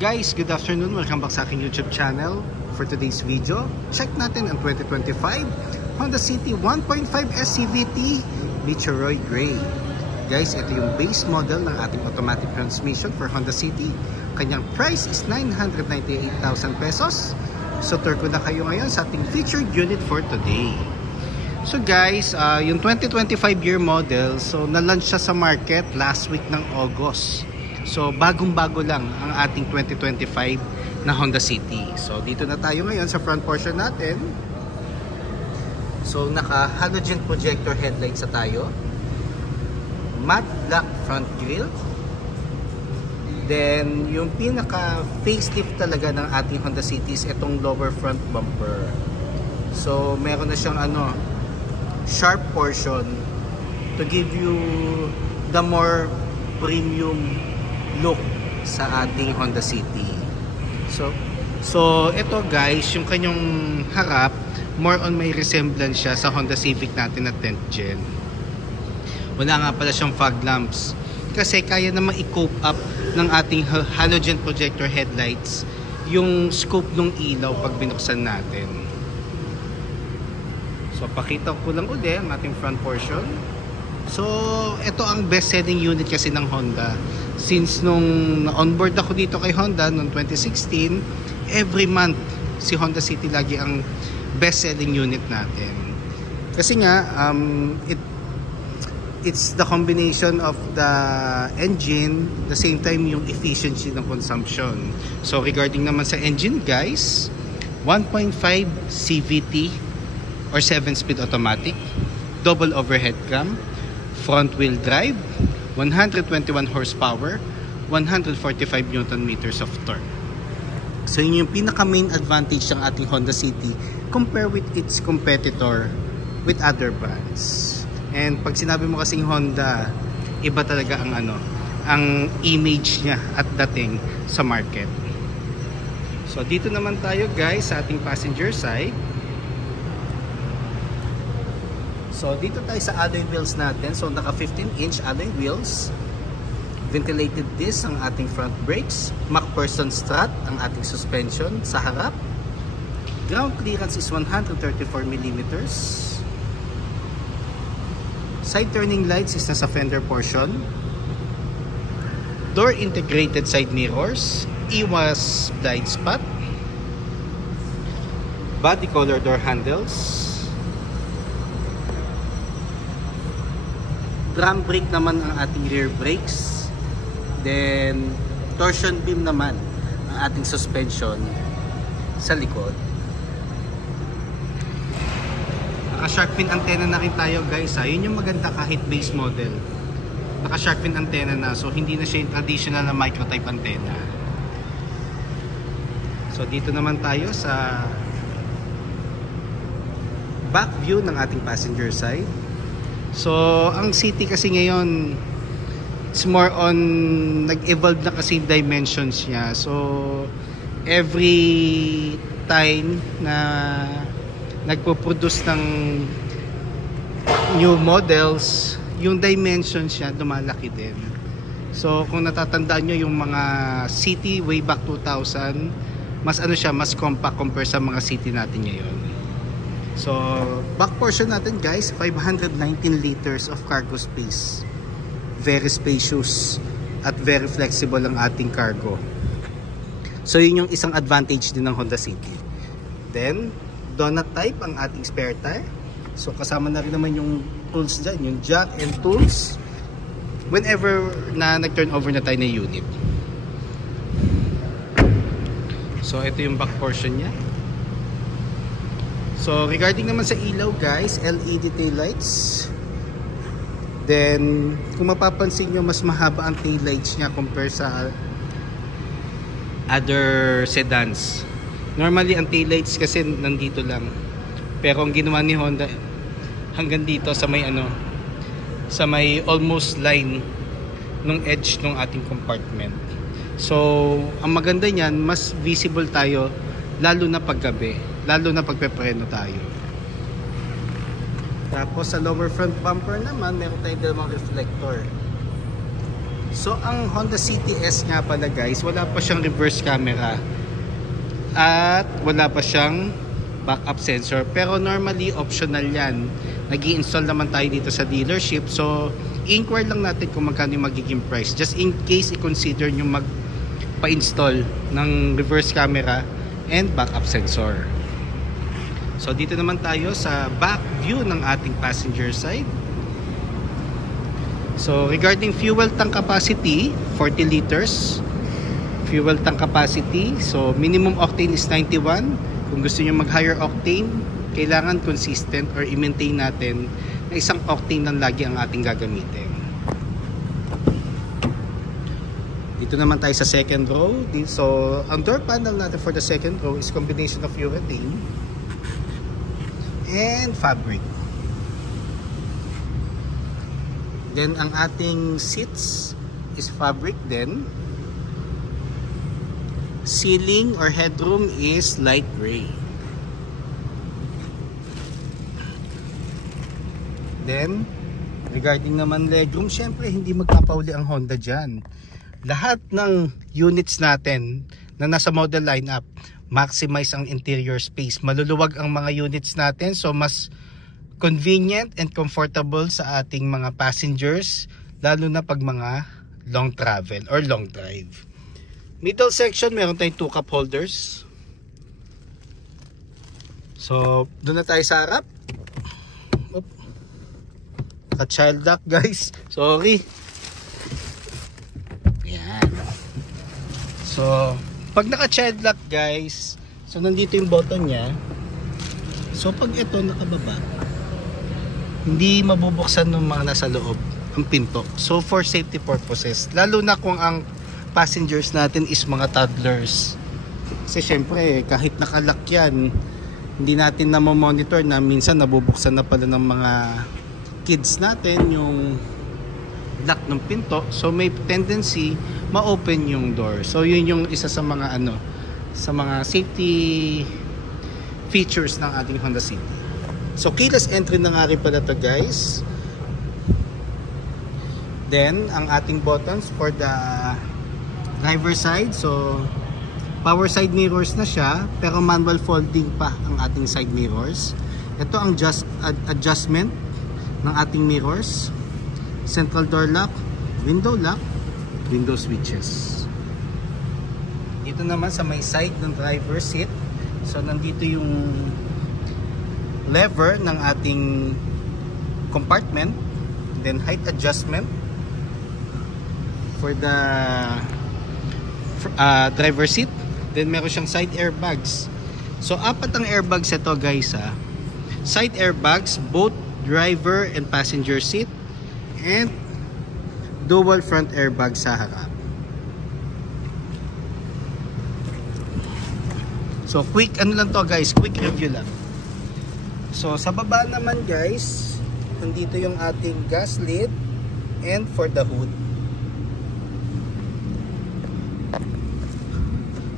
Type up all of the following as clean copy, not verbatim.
Guys, good afternoon. Welcome back sa aking YouTube channel. For today's video, check natin ang 2025 Honda City 1.5 SCVT Meteoroid Gray. Guys, ito yung base model ng ating automatic transmission for Honda City. Kanyang price is 998,000 pesos. So, tour ko na kayo ngayon sa ating featured unit for today. So guys, yung 2025 year model, so na-launch siya sa market last week ng August. So bagong-bago lang ang ating 2025 na Honda City. So dito na tayo ngayon sa front portion natin. So naka halogen projector headlights sa tayo. Matte black front grille. Then yung pinaka facelift talaga ng ating Honda City is itong lower front bumper. So meron na siyang sharp portion to give you the more premium look sa ating Honda City. So ito guys, yung kanyang harap, more on may resemblance siya sa Honda Civic natin na 10th gen. Wala nga pala siyang fog lamps kasi kaya namang i-cope up ng ating halogen projector headlights yung scope ng ilaw pag binuksan natin. So pakita ko lang ulit ang ating front portion. So ito ang best selling unit kasi ng Honda. Since nung na-onboard ako dito kay Honda noong 2016, every month si Honda City lagi ang best selling unit natin. Kasi nga it's the combination of the engine, the same time yung efficiency ng consumption. So regarding naman sa engine guys, 1.5 CVT or 7-speed automatic, double overhead cam, front wheel drive, 121 horsepower, 145 Newton meters of torque. So yun yung pinaka main advantage ng ating Honda City compare with its competitor with other brands. And pag sinabi mo kasing Honda, iba talaga ang image niya at dating sa market. So dito naman tayo guys sa ating passenger side. So dito tayo sa alloy wheels natin. So naka 15-inch alloy wheels. Ventilated disc ang ating front brakes. MacPherson strut ang ating suspension sa harap. Ground clearance is 134mm. Side turning lights is nasa fender portion. Door integrated side mirrors. IWAS blind spot. Body color door handles. Drum brake naman ang ating rear brakes. Then torsion beam naman ang ating suspension sa likod. Naka shark fin antenna na rin tayo guys. Yun yung maganda kahit base model. Naka shark fin antenna na, so hindi na siya yung traditional na micro type antenna. So dito naman tayo sa back view ng ating passenger side. So, ang City kasi ngayon, it's more on, nag-evolve na kasi dimensions niya. So, every time na nagpo-produce ng new models, yung dimensions niya lumalaki din. So, kung natatandaan nyo yung mga City way back 2000, mas siya, mas compact compare sa mga City natin ngayon. So, back portion natin guys, 519 liters of cargo space. Very spacious at very flexible ang ating cargo. So, yun yung isang advantage din ng Honda City. Then, donut type ang ating spare tire. So, kasama na rin naman yung tools dyan, yung jack and tools whenever na nag-turn over na tayo na unit. So, ito yung back portion niya. So regarding naman sa ilaw guys, LED tail lights. Then kung mapapansin nyo, mas mahaba ang tail lights niya compare sa other sedans. Normally ang tail lights kasi nandito lang. Pero ang ginawa ni Honda hanggang dito sa may sa may almost line ng edge ng ating compartment. So ang maganda niyan, mas visible tayo lalo na paggabi, lalo na pagpepreno tayo. Tapos sa lower front bumper naman, meron tayong dalawang reflector. So ang Honda City S nga pala guys, wala pa siyang reverse camera at wala pa siyang backup sensor, pero normally optional yan. Nag-i-install naman tayo dito sa dealership, so inquire lang natin kung magkano yung magiging price, just in case i-consider nyo magpa-install ng reverse camera and backup sensor. So dito naman tayo sa back view ng ating passenger side. So regarding fuel tank capacity, 40 liters fuel tank capacity. So minimum octane is 91. Kung gusto niyo mag higher octane, kailangan consistent or i-maintain natin na isang octane lang lagi ang ating gagamitin. Dito naman tayo sa second row. So ang door panel natin for the second row is combination of urethane and fabric. Then ang ating seats is fabric din. Ceiling or headroom is light gray. Then regarding naman legroom, syempre hindi magpapauli ang Honda dyan. Lahat ng units natin na nasa model lineup, maximize ang interior space. Maluluwag ang mga units natin, so mas convenient and comfortable sa ating mga passengers, lalo na pag mga long travel or long drive. Middle section, meron tayong 2 cup holders. So doon na tayo sa harap. Naka-child lock guys, sorry. Yan. So pag naka-child lock guys, so nandito yung button nya. So pag ito nakababa, hindi mabubuksan ng mga nasa loob ang pinto. So for safety purposes, lalo na kung ang passengers natin is mga toddlers. Kasi syempre kahit nakalock yan, hindi natin na monitor na minsan nabubuksan na pala ng mga kids natin yung lock ng pinto. So may tendency ma-open yung door. So yun yung isa sa mga sa mga safety features ng ating Honda City. So keyless entry na nga rin pala to guys. Then ang ating buttons for the driver side, so power side mirrors na siya, pero manual folding pa ang ating side mirrors. Ito ang adjustment ng ating mirrors, central door lock, window switches. Dito naman sa may side ng driver seat, so nandito yung lever ng ating compartment, then height adjustment for the driver seat, then meron siyang side airbags. So 4 ang airbags ito guys ha. Side airbags, both driver and passenger seat, and dual front airbag sa harap. So quick lang to guys, quick review lang. So sa baba naman guys, nandito yung ating gas lid and for the hood.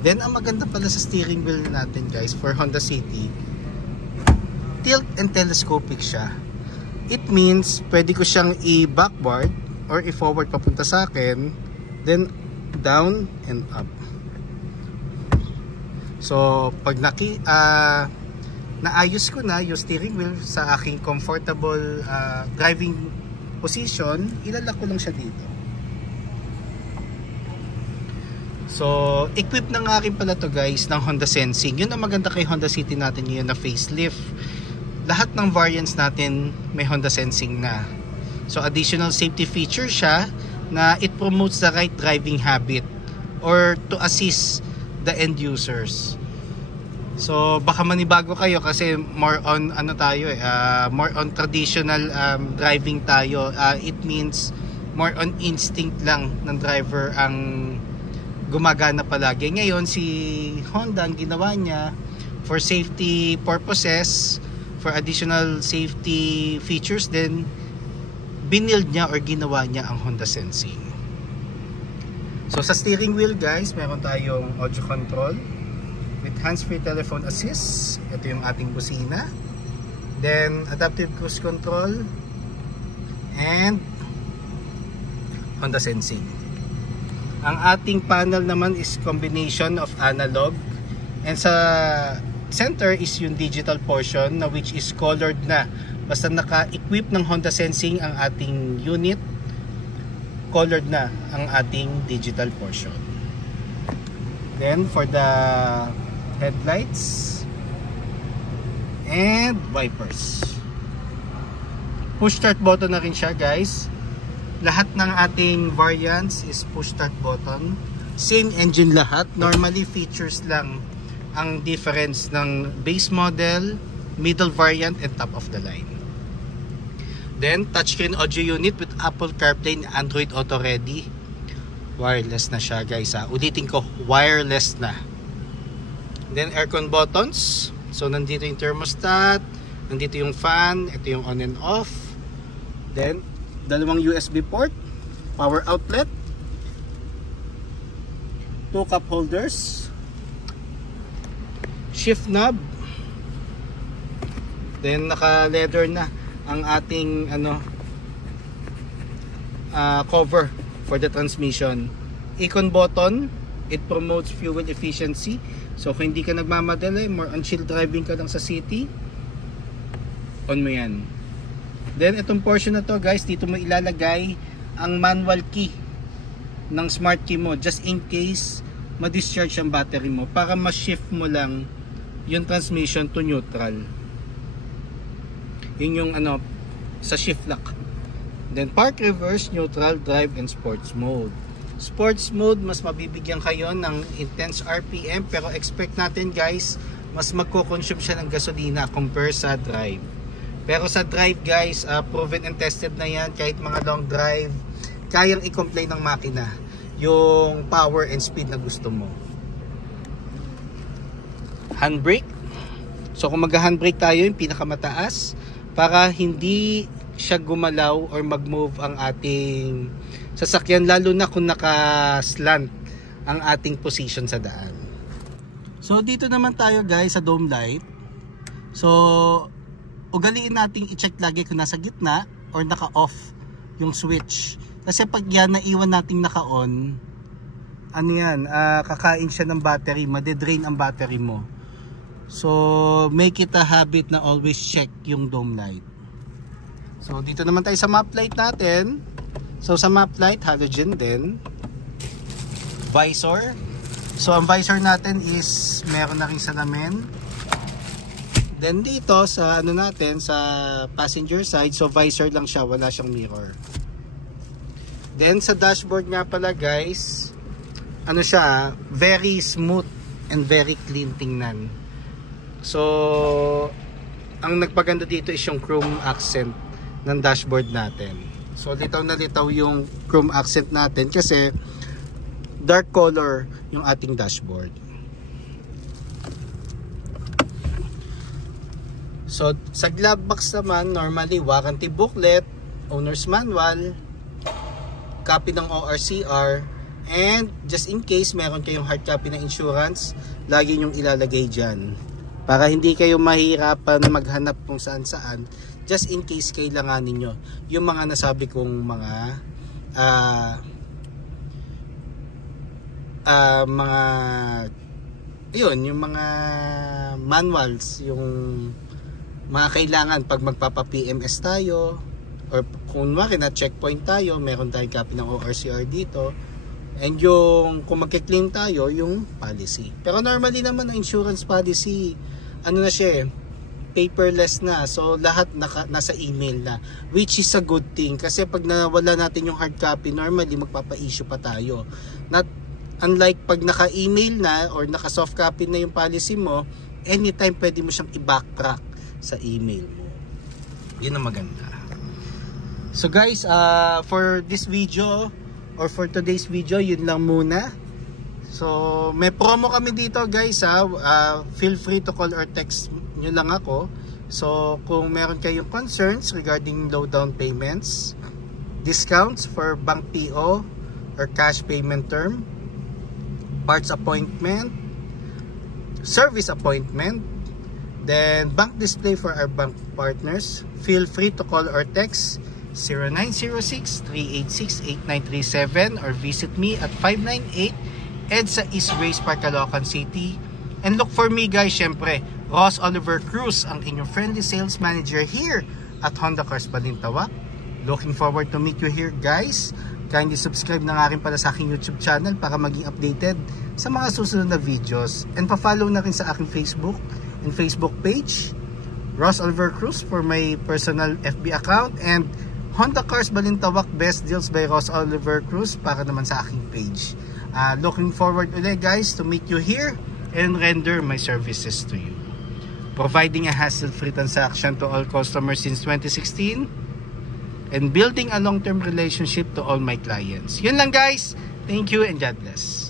Then ang maganda pala sa steering wheel natin guys for Honda City, tilt and telescopic siya. It means pwede ko siyang i-backward or i-forward papunta sa akin, then down and up. So pag naayos ko na yung steering wheel sa aking comfortable driving position, ilalak ko lang siya dito. So equipped na nga rin pala to guys ng Honda Sensing. Yun ang maganda kay Honda City natin ngayon na facelift. Lahat ng variants natin may Honda Sensing na. So additional safety feature siya na it promotes the right driving habit or to assist the end users. So baka manibago kayo kasi more on more on traditional driving tayo. It means more on instinct lang ng driver ang gumagana palagi. Ngayon si Honda ang ginawa niya for safety purposes, for additional safety features din, binild niya or ginawa niya ang Honda Sensing. So sa steering wheel guys, meron tayong audio control with hands-free telephone assist. Ito yung ating busina. Then adaptive cruise control and Honda Sensing. Ang ating panel naman is combination of analog, and sa center is yung digital portion na which is colored na. Basta naka-equip ng Honda Sensing ang ating unit, colored na ang ating digital portion. Then for the headlights and wipers, push start button na rin siya guys. Lahat ng ating variants is push start button, same engine lahat. Normally features lang ang difference ng base model, middle variant, and top of the line. Then touchscreen audio unit with Apple CarPlay and Android Auto Ready. Wireless na siya guys ha. Ulitin ko, wireless na. Then aircon buttons. So nandito yung thermostat, nandito yung fan, ito yung on and off. Then dalawang USB port, power outlet, 2 cup holders, shift knob. Then naka leather na ang ating cover for the transmission. Icon button, it promotes fuel efficiency. So kung hindi ka nagmamadali, more on chill driving ka lang sa city, on mo yan. Then itong portion na to guys, dito mo ilalagay ang manual key ng smart key mo, just in case ma-discharge ang battery mo, para ma-shift mo lang yung transmission to neutral. Yun yung sa shift lock. Then park, reverse, neutral, drive, and sports mode. Sports mode, mas mabibigyan kayo ng intense RPM, pero expect natin guys, mas magko-consume siya ng gasolina compare sa drive. Pero sa drive guys, proven and tested na yan. Kahit mga long drive, kayang i-complain ng makina yung power and speed na gusto mo. Handbrake. So kung mag-handbrake tayo, yung pinakamataas, para hindi siya gumalaw or mag-move ang ating sasakyan, lalo na kung naka-slant ang ating position sa daan. So dito naman tayo guys sa dome light. So ugaliin nating i-check lagi kung nasa gitna or naka-off yung switch. Kasi pag yan naiwan nating naka-on, kakain siya ng battery, madedrain ang battery mo. So make it a habit na always check yung dome light. So dito naman tayo sa map light natin. So sa map light, halogen din. Visor. So ang visor natin is meron na ring salamin. Then dito sa natin sa passenger side, so visor lang siya, wala siyang mirror. Then sa dashboard nga pala guys, siya, very smooth and very clean tingnan. So ang nagpaganda dito is yung chrome accent ng dashboard natin. So litaw na litaw yung chrome accent natin kasi dark color yung ating dashboard. So sa glove box naman, normally warranty booklet, owner's manual, copy ng ORCR, and just in case meron kayong hard copy ng insurance, lagi nyong ilalagay dyan para hindi kayo mahirapan maghanap kung saan saan, just in case kailanganin nyo yung mga nasabi kong yung mga manuals, yung mga kailangan pag magpapa-PMS tayo, or kung na checkpoint tayo, meron tayong copy ng ORCR dito, and yung kung magki-claim tayo, yung policy. Pero normally naman ang insurance policy, na siya, paperless na. So lahat nasa email na, which is a good thing kasi pag nawala natin yung hard copy, normally magpapa-issue pa tayo. Unlike pag naka-email na or naka-soft copy na yung policy mo, anytime pwede mo siyang i-backtrack sa email mo. Yun ang maganda. So guys, for this video or for today's video, yun lang muna. So may promo kami dito guys feel free to call or text nyo lang ako. So kung meron kayong concerns regarding low down payments, discounts for bank PO or cash payment term, parts appointment, service appointment, then bank display for our bank partners, feel free to call or text 0906-386-8937 or visit me at 598 EDSA East Grace Park, Caloocan City. And look for me guys, syempre, Ross Oliver Cruz, ang inyong friendly sales manager here at Honda Cars Balintawak. Looking forward to meet you here guys. Kindly subscribe na nga rin pala sa aking YouTube channel para maging updated sa mga susunod na videos. And pa-follow na rin sa aking Facebook and Facebook page, Ross Oliver Cruz for my personal FB account, and Honda Cars Balintawak Best Deals by Ross Oliver Cruz para naman sa aking page. Looking forward ulit guys to meet you here and render my services to you. Providing a hassle-free transaction to all customers since 2016 and building a long-term relationship to all my clients. Yun lang guys. Thank you and God bless.